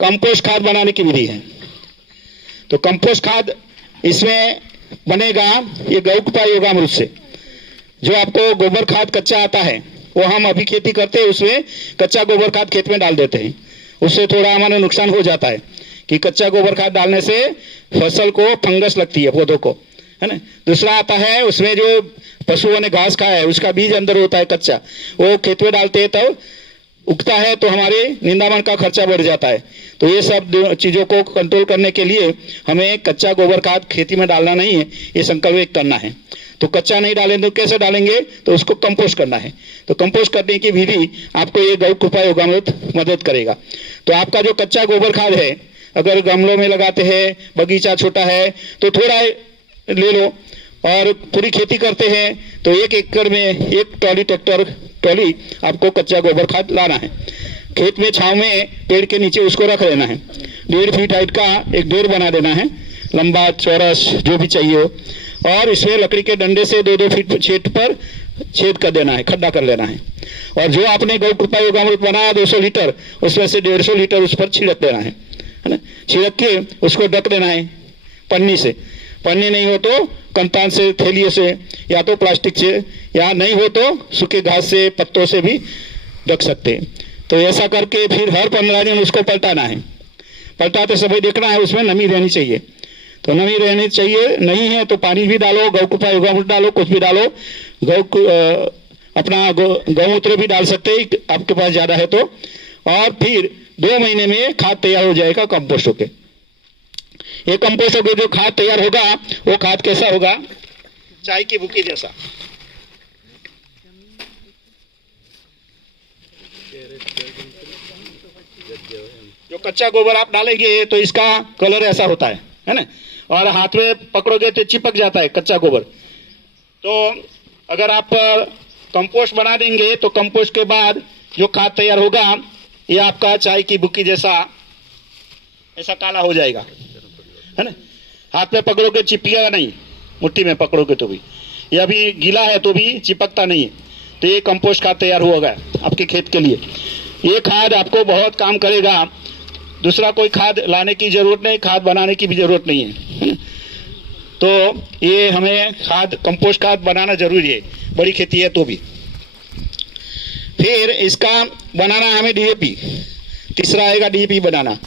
Compost खाद बनाने की विधि है। तो कंपोस्ट खाद इसमें बनेगा ये गौ कुपाई योगामृत से। जो आपको गोबर खाद कच्चा आता है वो हम अभी खेती करते हैं, उसमें कच्चा गोबर खाद खेत में डाल देते हैं। उससे थोड़ा हमारा नुकसान हो जाता है कि कच्चा गोबर खाद डालने से फसल को फंगस लगती है, पौधों को, है ना। दूसरा आता है उसमें जो पशुओं ने घास खाया है उसका बीज अंदर होता है कच्चा, वो खेत में डालते हैं तब उगता है तो हमारे निंदामण का खर्चा बढ़ जाता है। तो ये सब चीज़ों को कंट्रोल करने के लिए हमें कच्चा गोबर खाद खेती में डालना नहीं है, ये संकल्प करना है। तो कच्चा नहीं डालेंगे तो कैसे डालेंगे, तो उसको कंपोस्ट करना है। तो कंपोस्ट करने की विधि आपको ये गौ कृपा योगामृत मदद करेगा। तो आपका जो कच्चा गोबर खाद है, अगर गमलों में लगाते हैं, बगीचा छोटा है तो थोड़ा ले लो, और पूरी खेती करते हैं तो 1 एकड़ में 1 ट्रॉली आपको कच्चा गोबर खाद लाना है। खेत में छांव में पेड़ के नीचे उसको रख लेना है। 1.5 फीट हाइट का एक ढेर बना देना है, लंबा चौरस जो भी चाहिए हो, और इसमें लकड़ी के डंडे से 2-2 फीट छेद पर छेद कर देना है, खड्डा कर लेना है। और जो आपने गौ कृपा योगामृत बनाया 200 लीटर, उसमें से 150 लीटर उस पर छिड़क देना है ना। छिड़क के उसको ढक देना है पन्नी से। पन्नी नहीं हो तो कंतान से, थैलियों से, या तो प्लास्टिक से, या नहीं हो तो सूखे घास से, पत्तों से भी ढक सकते हैं। तो ऐसा करके फिर हर 15 दिन उसको पलटाना है। पलटाते समय देखना है उसमें नमी रहनी चाहिए। तो नमी रहनी चाहिए, नहीं है तो पानी भी डालो, गौ कृपा योगामृत डालो, कुछ भी डालो, अपना गौमूत्र भी डाल सकते हैं आपके पास ज़्यादा है तो। और फिर 2 महीने में खाद तैयार हो जाएगा कंपोस्ट होके। ये कंपोस्ट होकर जो खाद तैयार होगा वो खाद कैसा होगा, चाय की बुकी जैसा। जो कच्चा गोबर आप डालेंगे तो इसका कलर ऐसा होता है ना, और हाथ में पकड़ोगे तो चिपक जाता है कच्चा गोबर। तो अगर आप कंपोस्ट बना देंगे तो कंपोस्ट के बाद जो खाद तैयार होगा ये आपका चाय की बुकी जैसा ऐसा काला हो जाएगा, है ना। हाथ में पकड़ोगे चिपकेगा नहीं, मुट्ठी में पकड़ोगे तो भी, ये अभी गीला है तो भी चिपकता नहीं है। तो ये कंपोस्ट खाद तैयार होगा आपके खेत के लिए। ये खाद आपको बहुत काम करेगा, दूसरा कोई खाद लाने की ज़रूरत नहीं, खाद बनाने की भी ज़रूरत नहीं है। तो ये हमें खाद, कंपोस्ट खाद बनाना ज़रूरी है, बड़ी खेती है तो भी। फिर इसका बनाना हमें DAP, तीसरा आएगा DAP बनाना।